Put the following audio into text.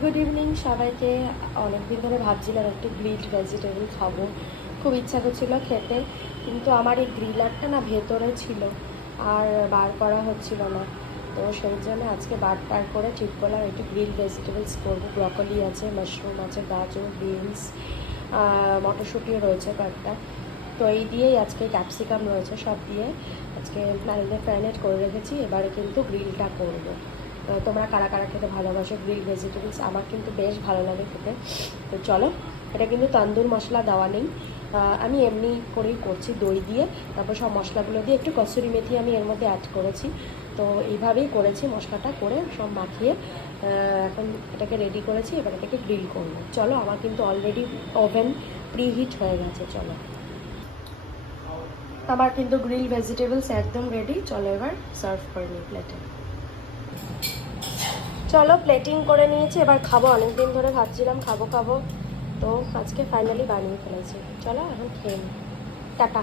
Good evening সবাইকে। অনেকদিন ধরে ভাবছিলাম একটু গ্রিলড ভেজিটেবল খাবো, খুব ইচ্ছা করছিল খেতে, কিন্তু আমার এই গ্রিলারটা না ভেতরে ছিল আর বার করা হচ্ছিল না। তো সেই জন্য আজকে বার করে ঠিক করলাম একটু গ্রিলড ভেজিটেবলস করবো। ব্রকলি আছে, মাশরুম আছে, গাজর, বিনস, মটরশুঁটিও রয়েছে কয়েকটা। তো এই দিয়েই আজকে ক্যাপসিকাম রয়েছে, সব দিয়ে আজকে ম্যারিনেট করে রেখেছি। এবারে কিন্তু গ্রিলটা করবো। তোমরা কারা কারা খেতে ভালোবাসো গ্রিল ভেজিটেবলস? আমার কিন্তু বেশ ভালো লাগে খেতে। তো চলো, এটা কিন্তু তন্দুর মশলা দেওয়া নেই, আমি এমনি করেই করছি দই দিয়ে। তারপর সব মশলাগুলো দিয়ে একটু কসুরি মেথি আমি এর মধ্যে অ্যাড করেছি। তো এইভাবেই করেছি, মশলাটা করে সব মাখিয়ে এখন এটাকে রেডি করেছি। এবার এটাকে গ্রিল করবো। চলো, আমার কিন্তু অলরেডি ওভেন প্রিহিট হয়ে গেছে। চলো, আমার কিন্তু গ্রিল ভেজিটেবলস একদম রেডি। চলো এবার সার্ভ করে নিই প্লেটে। চলো, প্লেটিং করে নিয়েছি, এবার খাবো। অনেকদিন ধরে ভাবছিলাম খাবো খাবো, তো আজকে ফাইনালি বানিয়ে ফেলেছি। চলো এখন খেয়ে নিই। টাটা।